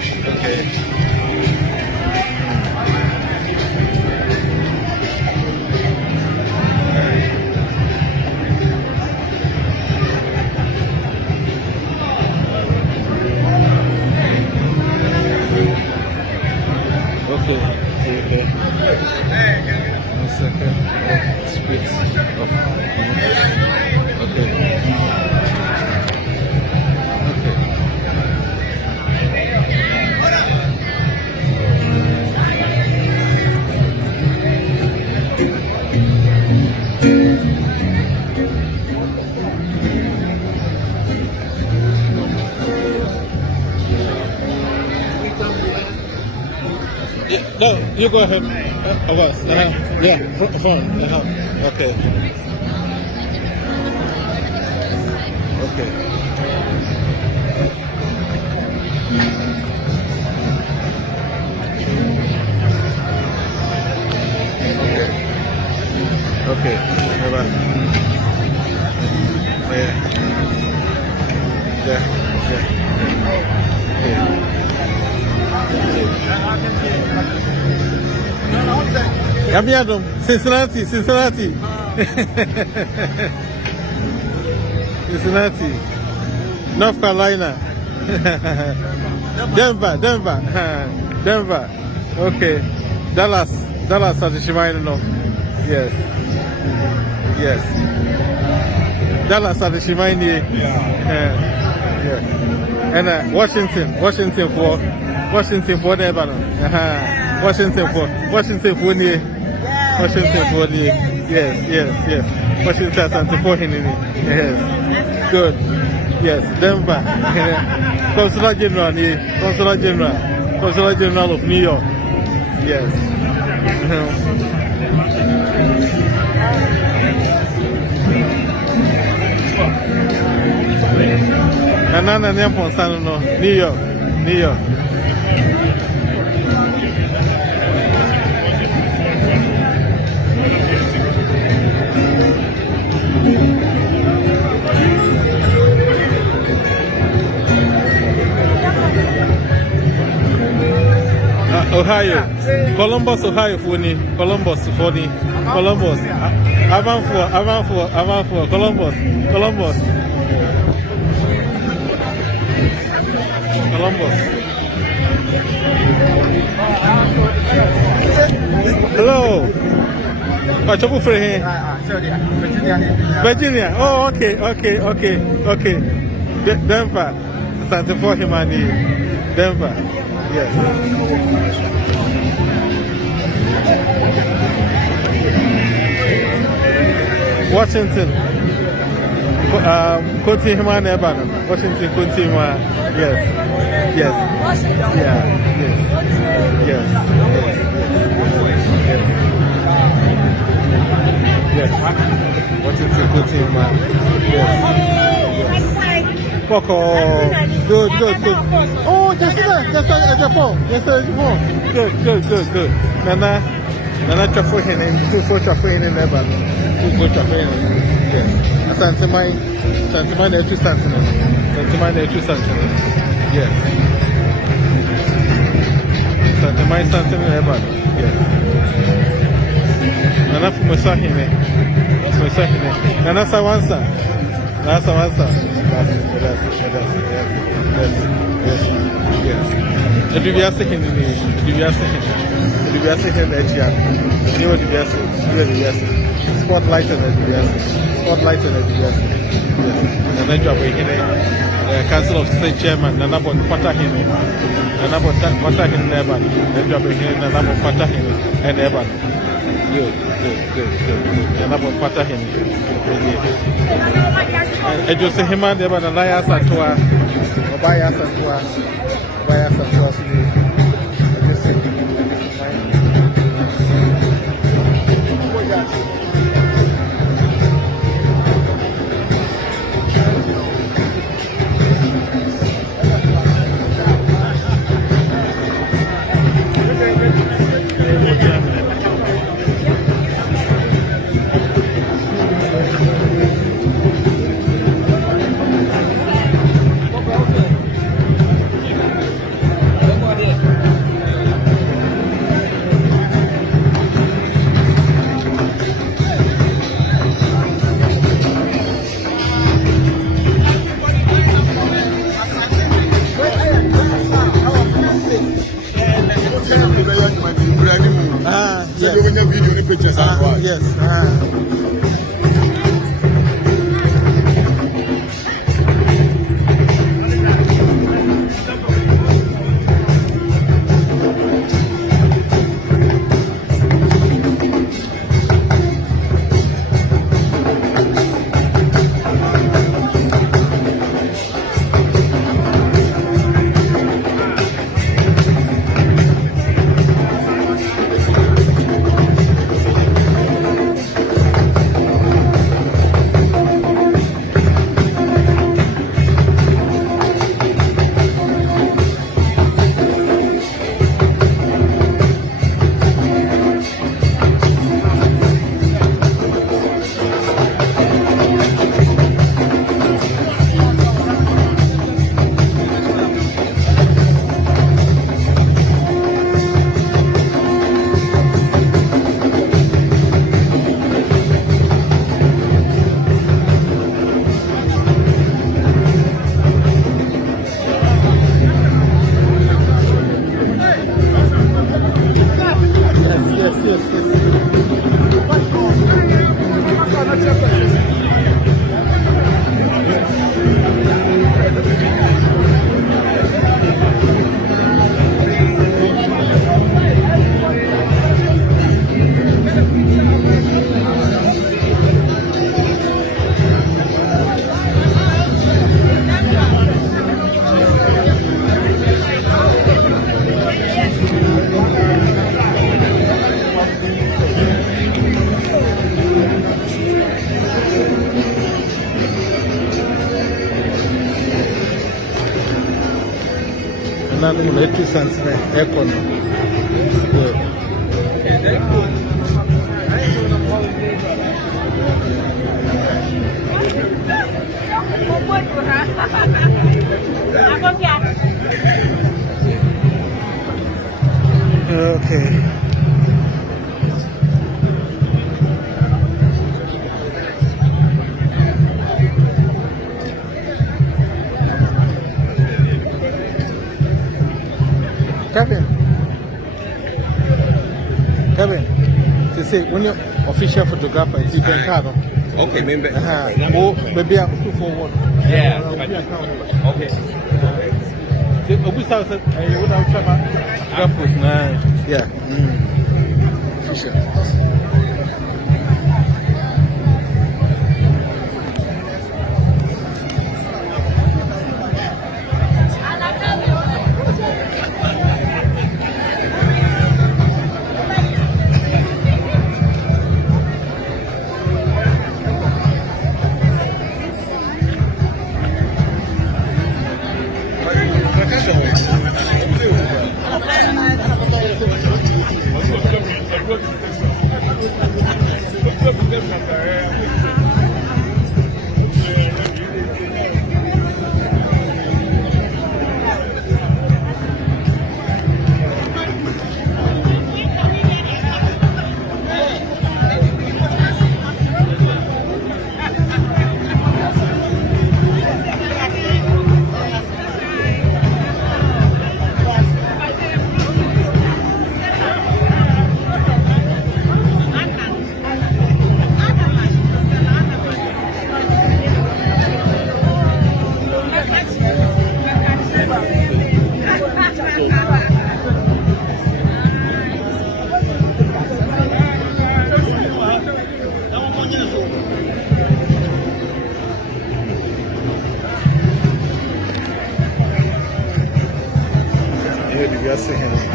Okay. Okay. 1 second. Speed of. Okay. Yeah, no, you go ahead. Yeah, phone. Okay. Okay. Okay. Bye-bye. Yeah. Yeah. Yeah. Yabiadum, Cincinnati. Cincinnati, North Carolina. Denver. Okay. Dallas at the Shimano. Yes. Dallas at the Shimano. Yeah. And Washington for Lebanon. Washington for near. Yes. Washington Santa for him. Yes. Good. Yes. Denver. Consular General of New York. Yes. Nana Nyampon no New York. Ohio, Columbus, Ohio, Columbus. Avant for Columbus. Hello. Pachopu for here. Virginia. Oh, okay. Denver. Santa for him and Denver. Yes. Washington. Kunti Himan Eban. Washington Kunti Himan. Yes. Yeah. Yes. Washington Kunti Himan. Yes. Poco. Good. Oh, just Japan. Good. Nana Chafuhin and 2 Chafuhin in Lebanon. 2 Chafuhin. Yes. Santamine, there 2 centimeters. Yes. Santamine Lebanon. Yes. Nana Fumusahine. Nana Sawansa. Yes. Edubiase in Spotlight and Edubiase. And then job Council of State Chairman, Nanabon Patahin, Eban, then job Nanabon Patahin and Eban. Good. Nanabon Patahin. And you say him and Eban and Layas at Tua, Bayas at Tua. pictures and watch. Yes. None of the 2 cents in the economy. Okay. Kevin, they say when you're official photographer, it's even card. Okay, maybe. Oh, maybe I'm too forward. Yeah. Okay. Yeah. Official. Yasir Henry.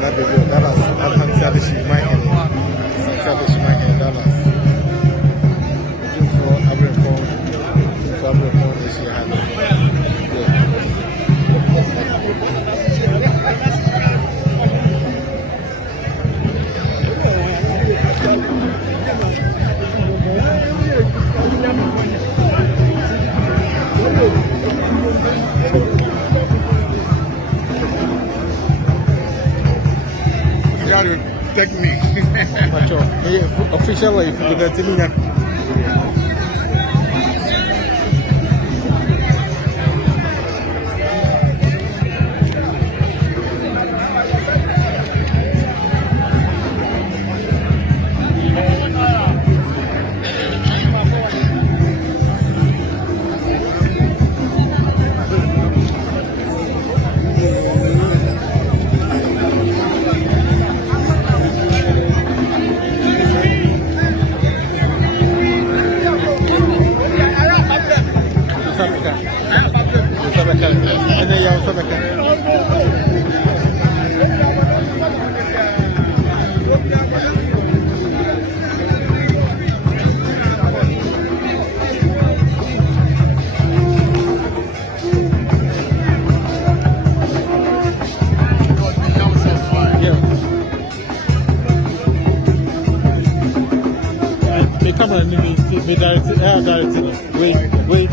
That baby, Dallas. Alhan Sadishi, my Henry. Sadishi, my Henry, Dallas. Looking for every phone that she had. Technique. Macho, official life, you got to Ana yaw sadaka. The camera me direct. Wait.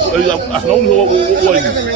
I don't know what is it.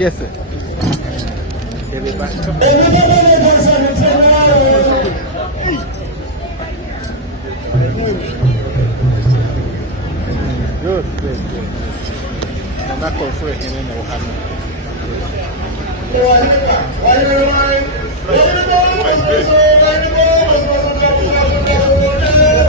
Yes, sir. Good, good, good. I'm not going for it in the Ohio.